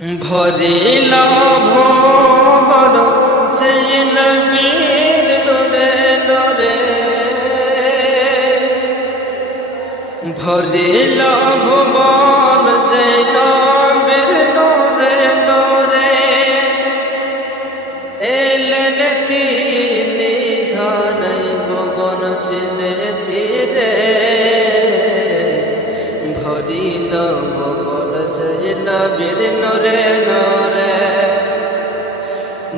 ভরিল ভুবন সেই নবীর নূরে নূরে, ভরিল ভুবন সেই নবীর নূরে নূরে। এলেন তিনি ধরাই গগন ছিঁড়ে ছিঁড়ে, ভরিল ভুবন সেই নবীর নূরে নূরে।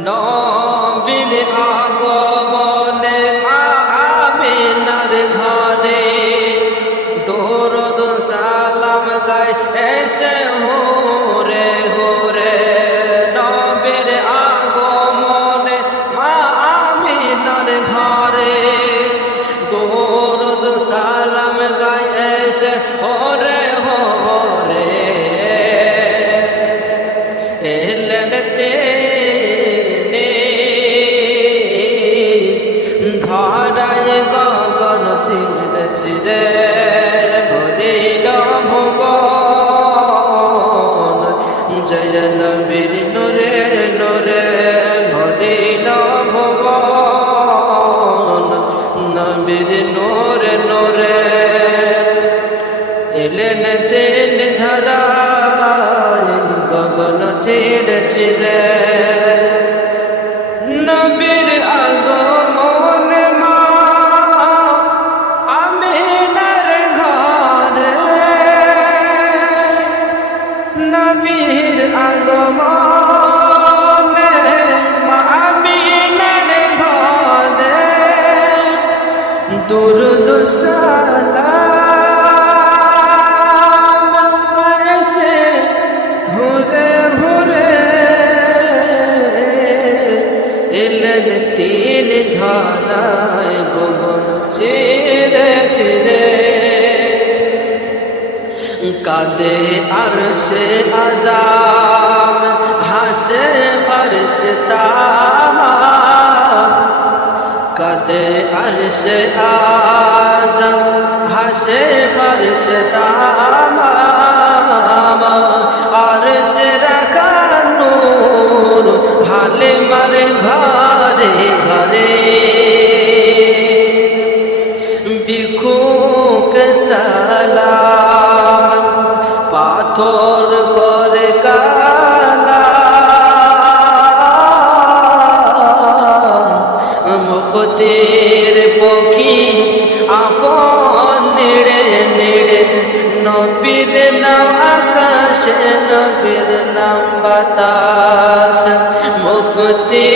নবীর আগমনে আমিনার ঘরে দরুদ সালাম গায় এসে হোরে হোরে। নবীর আগমনে আমিনার ঘরে দরুদ সালাম গায় এসে হোরে হোরে। এলেন তিনি ধরায় গগন ছিঁড়ে ছিঁড়ে, ভরিল ভুবন জয় নবীর নূরে নূরে। ভরিল ভুবন নবীর নূরে নূরে। এলেন তিনি ধরায় গগন ছিঁড়ে ছিঁড়ে। নবীর আগমনে মা আমিনার ঘরে, নবীর আগমনে মা আমিনার ঘরে দরুদ সালাম কয়েছে হুরে হুরে। এলেন তিনি ধরায় গগন ছিঁড়ে ছিঁড়ে, কাঁদে আরশে আযাম হাসে ফেরেশতা। কাঁদে আরশে আযম হাসে ফেরেশতা, আরশে রাখা নূর হালে মারে ঘরে ঘরে। ভিক্ষুক সালাম পাথর করে কালা, মুখতের পক্ষী আপন নেড়ে নেড়ে। নবীর নাম আকাশে, নবীর নাম বাতাস, মুক্তি